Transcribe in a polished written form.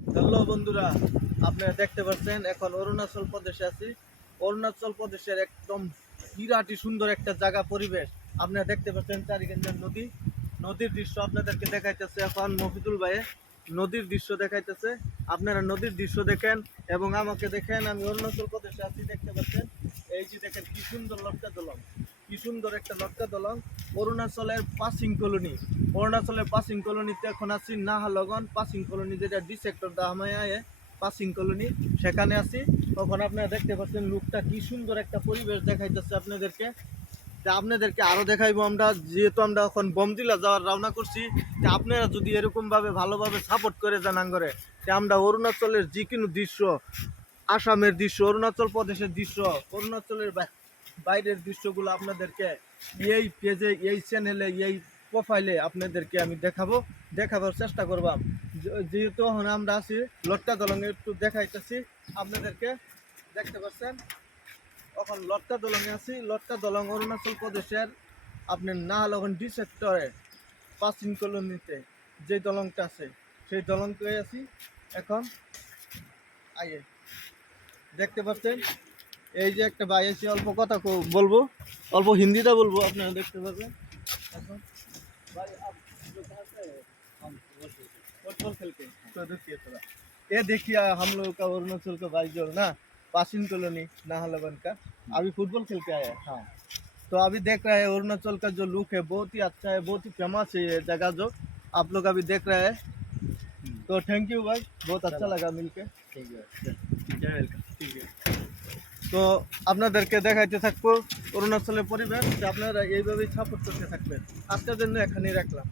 Hello বন্ধুরা, আপনারা দেখতে পাচ্ছেন এখন অরুণাচল প্রদেশে আছি। অরুণাচল প্রদেশের একদম বিরাটই সুন্দর একটা জায়গা পরিবেশ। আপনারা দেখতে পাচ্ছেন চারিখানে নদী, নদীর দৃশ্য আপনাদেরকে দেখাইতেছে এখন মফিদুল ভাই। নদীর দৃশ্য দেখাইতেছে, আপনারা নদীর দৃশ্য দেখেন এবং আমাকে দেখেন। আমি অরুণাচল প্রদেশে আছি, দেখতে পাচ্ছেন। এই যে দেখেন কি সুন্দর লটকা দলং, কি সুন্দর একটা লটকা দলং। অরুণাচলের পাসিং কলোনি, অরুণাচলের পাসিং কলোনিতে এখন আছি। নাহালগন পাসিং কলোনি, যেটা ডি সেক্টর দাহমায়া পাসিং কলোনি, সেখানে আছি। তখন আপনারা দেখতে পাচ্ছেন লুকটা কি সুন্দর একটা পরিবেশ দেখাইতেছে আপনাদেরকে। তা আপনাদেরকে আরও দেখাইবো আমরা, যেহেতু আমরা এখন বমদিলা যাওয়ার রওনা করছি। তা আপনারা যদি এরকমভাবে ভালোভাবে সাপোর্ট করে যান আঙ্গরে, তা আমরা অরুণাচলের যে কোনো দৃশ্য, আসামের দৃশ্য, অরুণাচল প্রদেশের দৃশ্য, অরুণাচলের বাইরের দৃশ্যগুলো আপনাদেরকে এই পেজে, এই চ্যানেলে, এই প্রোফাইলে আপনাদেরকে আমি দেখাবার চেষ্টা করবাম। যেহেতু এখন আমরা আছি লটকা দলঙে, একটু দেখাইতেছি আপনাদেরকে। দেখতে পাচ্ছেন এখন লটকা দলঙে আছি। লটকা দলং অরুণাচল প্রদেশের আপনার নাহালগন ডি সেক্টরে পাসিং কলোনিতে যে দলংটা আছে, সেই দলংতে আছি এখন। আইয়ে দেখতে পাচ্ছেন এই যে একটা ভাই আছে, অল্প কথা বলবো, অল্প হিন্দিটা বলবো, আপনারা দেখতে পাবেন। এখন भाई आप जो कहाँ से है? हम फुटबॉल खेल के तो देखिए थोड़ा, ये देखिए हम लोग का अरुणाचल का भाई जो है ना, पासिन कॉलोनी नाहरलगुन का, अभी फुटबॉल खेल के आए हैं। हाँ, तो अभी देख रहे हैं अरुणाचल का जो लुक है बहुत ही अच्छा है, बहुत ही फेमस है ये जगह जो आप लोग अभी देख रहे हैं। तो थैंक यू भाई, बहुत अच्छा लगा मिलके। ठीक है, वेलकम। ठीक है, তো আপনাদেরকে দেখাইতে থাকবো অরুণাচলের পরিবেশ। আপনারা এইভাবেই সাপোর্ট করতে থাকবেন। আজকের জন্য এখানেই রাখলাম।